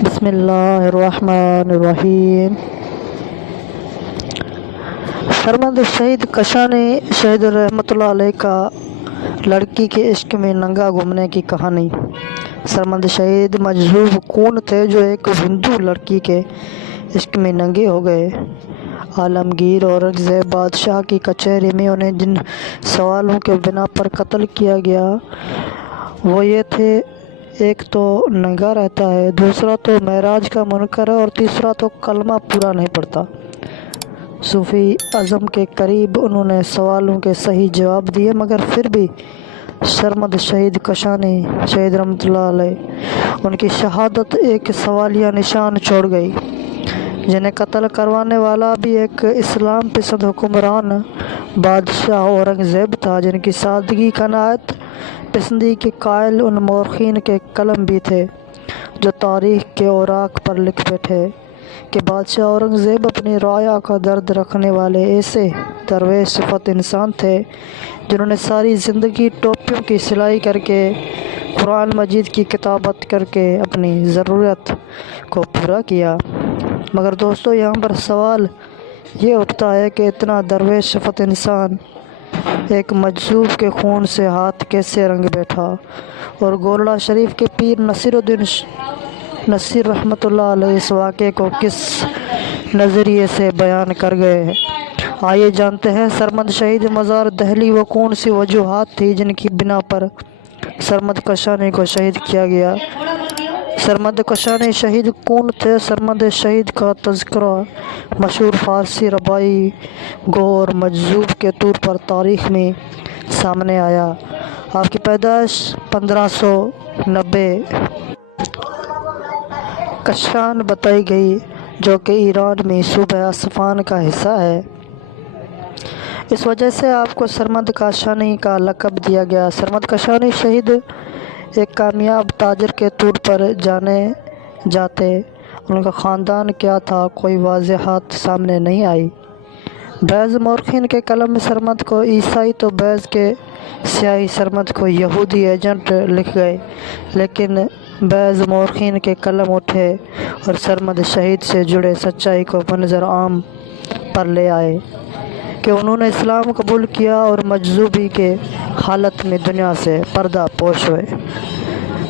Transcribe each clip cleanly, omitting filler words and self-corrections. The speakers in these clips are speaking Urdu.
بسم اللہ الرحمن الرحیم۔ سرمد شہید کشانی شہید رحمۃ اللہ علیہ کا لڑکی کے عشق میں ننگا گھومنے کی کہانی۔ سرمد شہید مجذوب کون تھے جو ایک ہندو لڑکی کے عشق میں ننگے ہو گئے۔ عالمگیر اورنگزیب بادشاہ کی کچہری میں انہیں جن سوالوں کے بنا پر قتل کیا گیا وہ یہ تھے، ایک تو ننگا رہتا ہے، دوسرا تو معراج کا منکر ہے اور تیسرا تو کلمہ پورا نہیں پڑھتا۔ صوفی اعظم کے قریب انہوں نے سوالوں کے صحیح جواب دیے، مگر پھر بھی سرمد شہید کشانی شہید رحمۃ اللہ علیہ ان کی شہادت ایک سوالیہ نشان چھوڑ گئی، جنہیں قتل کروانے والا بھی ایک اسلام پسند حکمران بادشاہ اورنگزیب تھا، جن کی سادگی قناعت پسندی کے قائل ان مورخین کے قلم بھی تھے جو تاریخ کے اوراق پر لکھ بیٹھے کہ بادشاہ اورنگزیب اپنی رعایا کا درد رکھنے والے ایسے درویش صفت انسان تھے جنہوں نے ساری زندگی ٹوپیوں کی سلائی کر کے، قرآن مجید کی کتابت کر کے اپنی ضرورت کو پورا کیا۔ مگر دوستو، یہاں پر سوال یہ اٹھتا ہے کہ اتنا درویش صفت انسان ایک مجذوب کے خون سے ہاتھ کیسے رنگ بیٹھا، اور گولڑا شریف کے پیر نصیر الدین نصیر رحمۃ اللہ علیہ اس واقعے کو کس نظریے سے بیان کر گئے ہیں۔ آئیے جانتے ہیں سرمد شہید مزار دہلی وہ کون سی وجوہات تھی جن کی بنا پر سرمد کشانی کو شہید کیا گیا۔ سرمد کشانی شہید کون تھے؟ سرمد شہید کا تذکرہ مشہور فارسی ربائی گو اور مجذوب کے طور پر تاریخ میں سامنے آیا۔ آپ کی پیدائش 1590 کشان بتائی گئی، جو کہ ایران میں صوبہ اصفہان کا حصہ ہے۔ اس وجہ سے آپ کو سرمد کاشانی کا لقب دیا گیا۔ سرمد کاشانی شہید ایک کامیاب تاجر کے طور پر جانے جاتے۔ ان کا خاندان کیا تھا، کوئی واضحات سامنے نہیں آئی۔ بعض مورخین کے قلم میں سرمد کو عیسائی تو بعض کے سیاسی سرمد کو یہودی ایجنٹ لکھ گئے، لیکن بعض مورخین کے قلم اٹھے اور سرمد شہید سے جڑے سچائی کو منظر عام پر لے آئے کہ انہوں نے اسلام قبول کیا اور مجذوبی کے حالت میں دنیا سے پردہ پوش ہوئے۔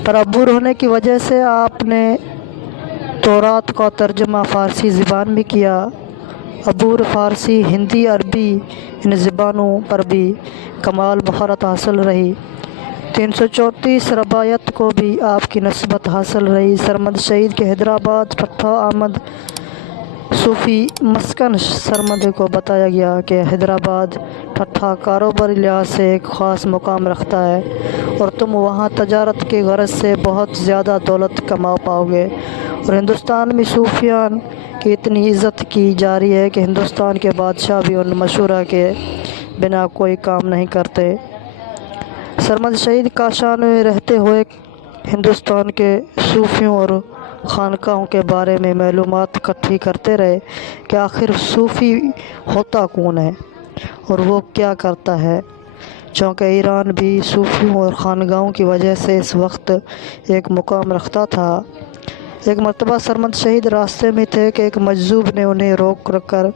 پر عبور ہونے کی وجہ سے آپ نے تورات کا ترجمہ فارسی زبان میں کیا۔ عبور فارسی، ہندی، عربی ان زبانوں پر بھی کمال مہارت حاصل رہی۔ 334 رباعیات کو بھی آپ کی نسبت حاصل رہی۔ سرمد شہید کے حیدرآباد پٹھہ آمد صوفی مسکن سرمد کو بتایا گیا کہ حیدرآباد ٹھٹھہ کاروباری لحاظ سے ایک خاص مقام رکھتا ہے اور تم وہاں تجارت کے غرض سے بہت زیادہ دولت کما پاؤ گے، اور ہندوستان میں صوفیان کی اتنی عزت کی جا رہی ہے کہ ہندوستان کے بادشاہ بھی ان مشورہ کے بنا کوئی کام نہیں کرتے۔ سرمد شہید کاشان میں رہتے ہوئے ہندوستان کے صوفیوں اور خانقاہوں کے بارے میں معلومات اکٹھی کرتے رہے کہ آخر صوفی ہوتا کون ہے اور وہ کیا کرتا ہے، چونکہ ایران بھی صوفیوں اور خانقاہوں کی وجہ سے اس وقت ایک مقام رکھتا تھا۔ ایک مرتبہ سرمد شہید راستے میں تھے کہ ایک مجذوب نے انہیں روک رکھ کر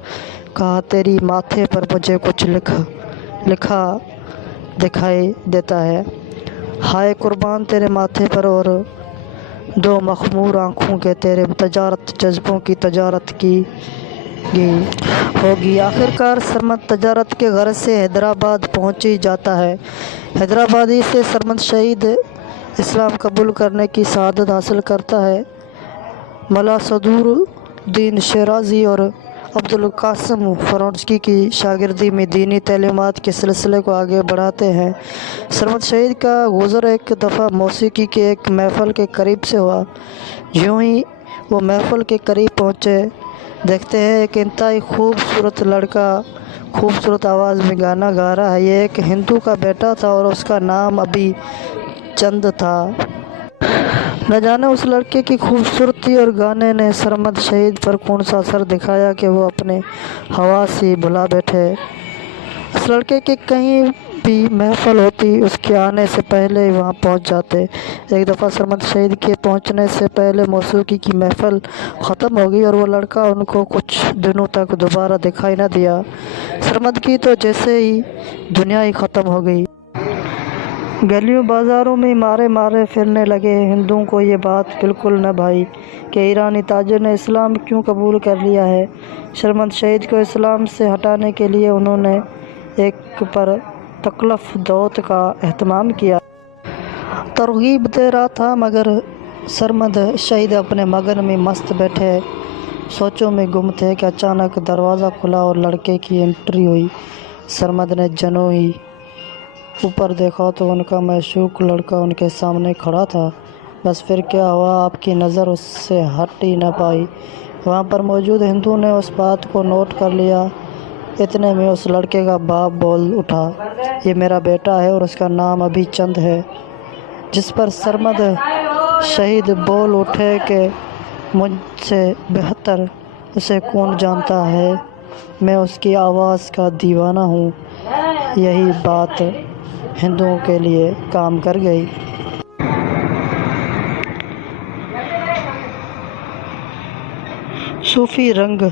کہا، تیری ماتھے پر مجھے کچھ لکھا دکھائی دیتا ہے۔ ہائے قربان تیرے ماتھے پر اور دو مخمور آنکھوں کے تیرے تجارت جذبوں کی تجارت کی گئی ہوگی۔ آخرکار سرمد تجارت کے غرض سے حیدرآباد پہنچ ہی جاتا ہے۔ حیدرآبادی سے سرمد شہید اسلام قبول کرنے کی سعادت حاصل کرتا ہے۔ ملا صدور الدین شیرازی اور عبدالقاسم فرونسکی کی شاگردی میں دینی تعلیمات کے سلسلے کو آگے بڑھاتے ہیں۔ سرمد شہید کا گزر ایک دفعہ موسیقی کے ایک محفل کے قریب سے ہوا۔ یوں ہی وہ محفل کے قریب پہنچے، دیکھتے ہیں ایک انتہائی خوبصورت لڑکا خوبصورت آواز میں گانا گا رہا ہے۔ یہ ایک ہندو کا بیٹا تھا اور اس کا نام ابھی چند تھا۔ نہ جانے اس لڑکے کی خوبصورتی اور گانے نے سرمد شہید پر کون سا اثر دکھایا کہ وہ اپنے حواس ہی بھلا بیٹھے۔ اس لڑکے کی کہیں بھی محفل ہوتی اس کے آنے سے پہلے وہاں پہنچ جاتے۔ ایک دفعہ سرمد شہید کے پہنچنے سے پہلے موسیقی کی محفل ختم ہو گئی اور وہ لڑکا ان کو کچھ دنوں تک دوبارہ دکھائی نہ دیا۔ سرمد کی تو جیسے ہی دنیا ہی ختم ہو گئی۔ گلیوں بازاروں میں مارے پھرنے لگے۔ ہندوؤں کو یہ بات بالکل نہ بھائی کہ ایرانی تاجر نے اسلام کیوں قبول کر لیا ہے۔ سرمد شہید کو اسلام سے ہٹانے کے لیے انہوں نے ایک پر تکلف دعوت کا اہتمام کیا۔ ترغیب دے رہا تھا مگر سرمد شہید اپنے مگن میں مست بیٹھے سوچوں میں گم تھے کہ اچانک دروازہ کھلا اور لڑکے کی انٹری ہوئی۔ سرمد نے جنوں ہی اوپر دیکھا تو ان کا معشوق لڑکا ان کے سامنے کھڑا تھا۔ بس پھر کیا ہوا، آپ کی نظر اس سے ہٹ ہی نہ پائی۔ وہاں پر موجود ہندو نے اس بات کو نوٹ کر لیا۔ اتنے میں اس لڑکے کا باپ بول اٹھا، یہ میرا بیٹا ہے اور اس کا نام ابھی چند ہے۔ جس پر سرمد شہید بول اٹھے کہ مجھ سے بہتر اسے کون جانتا ہے، میں اس کی آواز کا دیوانہ ہوں۔ یہی بات ہندوؤں کے لیے کام کر گئی۔ صوفی رنگ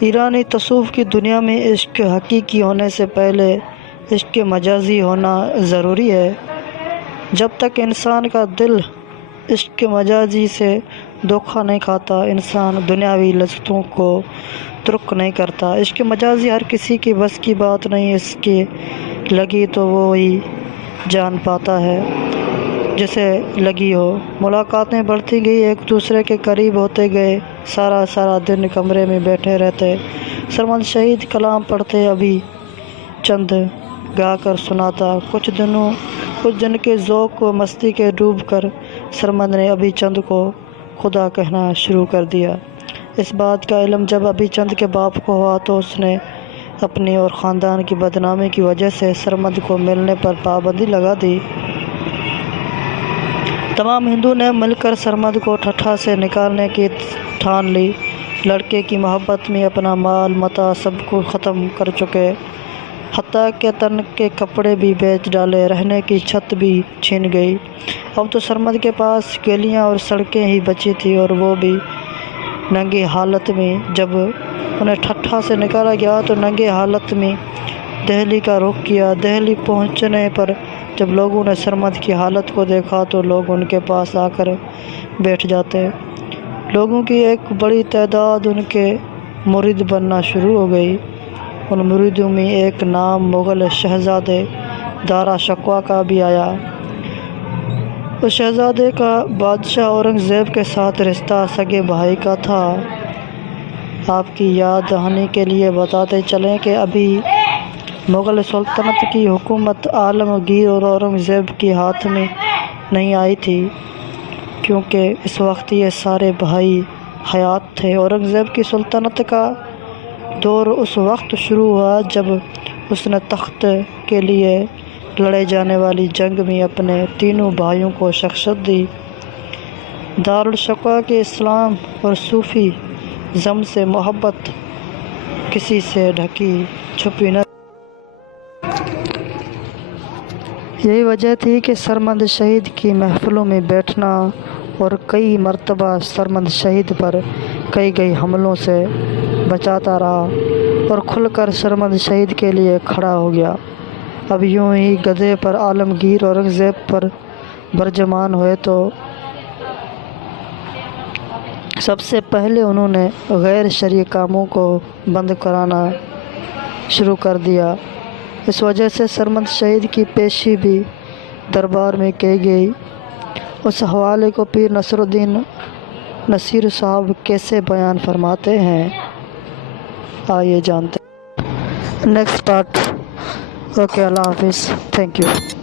ایرانی تصوف کی دنیا میں عشق حقیقی ہونے سے پہلے عشق مجازی ہونا ضروری ہے۔ جب تک انسان کا دل عشق مجازی سے دھوکہ نہیں کھاتا، انسان دنیاوی لذتوں کو ترک نہیں کرتا۔ عشق مجازی ہر کسی کی بس کی بات نہیں، اس کی لگی تو وہی جان پاتا ہے جسے لگی ہو۔ ملاقاتیں بڑھتی گئی، ایک دوسرے کے قریب ہوتے گئے، سارا دن کمرے میں بیٹھے رہتے۔ سرمد شہید کلام پڑھتے، ابھی چند گا کر سناتا۔ کچھ دن کے ذوق و مستی کے ڈوب کر سرمد نے ابھی چند کو خدا کہنا شروع کر دیا۔ اس بات کا علم جب ابھی چند کے باپ کو ہوا تو اس نے اپنی اور خاندان کی بدنامی کی وجہ سے سرمد کو ملنے پر پابندی لگا دی۔ تمام ہندو نے مل کر سرمد کو ٹھٹھا سے نکالنے کی ٹھان لی۔ لڑکے کی محبت میں اپنا مال متاع سب کو ختم کر چکے، حتیٰ کہ تن کے کپڑے بھی بیچ ڈالے، رہنے کی چھت بھی چھین گئی۔ اب تو سرمد کے پاس گلیاں اور سڑکیں ہی بچی تھیں اور وہ بھی ننگی حالت میں۔ جب انہیں ٹھٹھا سے نکالا گیا تو ننگی حالت میں دہلی کا رخ کیا۔ دہلی پہنچنے پر جب لوگوں نے سرمد کی حالت کو دیکھا تو لوگ ان کے پاس آ کر بیٹھ جاتے۔ لوگوں کی ایک بڑی تعداد ان کے مرید بننا شروع ہو گئی۔ ان مریدوں میں ایک نام مغل شہزادے دارا شکوہ کا بھی آیا۔ اس شہزادے کا بادشاہ اورنگ زیب کے ساتھ رشتہ سگے بھائی کا تھا۔ آپ کی یاد دہانی کے لیے بتاتے چلیں کہ ابھی مغل سلطنت کی حکومت عالمگیر اور اورنگ زیب کے ہاتھ میں نہیں آئی تھی، کیونکہ اس وقت یہ سارے بھائی حیات تھے۔ اورنگ زیب کی سلطنت کا دور اس وقت شروع ہوا جب اس نے تخت کے لیے لڑے جانے والی جنگ میں اپنے تینوں بھائیوں کو شکست دی۔ دارالشکوہ کے اسلام اور صوفی زم سے محبت کسی سے ڈھکی چھپی نہ۔ یہی وجہ تھی کہ سرمد شہید کی محفلوں میں بیٹھنا اور کئی مرتبہ سرمد شہید پر کئی حملوں سے بچاتا رہا اور کھل کر سرمد شہید کے لیے کھڑا ہو گیا۔ اب یوں ہی گدھے پر عالمگیر اورنگ زیب پر برجمان ہوئے تو سب سے پہلے انہوں نے غیر شرعی کاموں کو بند کرانا شروع کر دیا۔ اس وجہ سے سرمد شہید کی پیشی بھی دربار میں کی گئی۔ اس حوالے کو پیر نصر الدین نصیر صاحب کیسے بیان فرماتے ہیں، آئیے جانتے ہیں۔ Next part. اوکے، اللہ حافظ، تھینک یو۔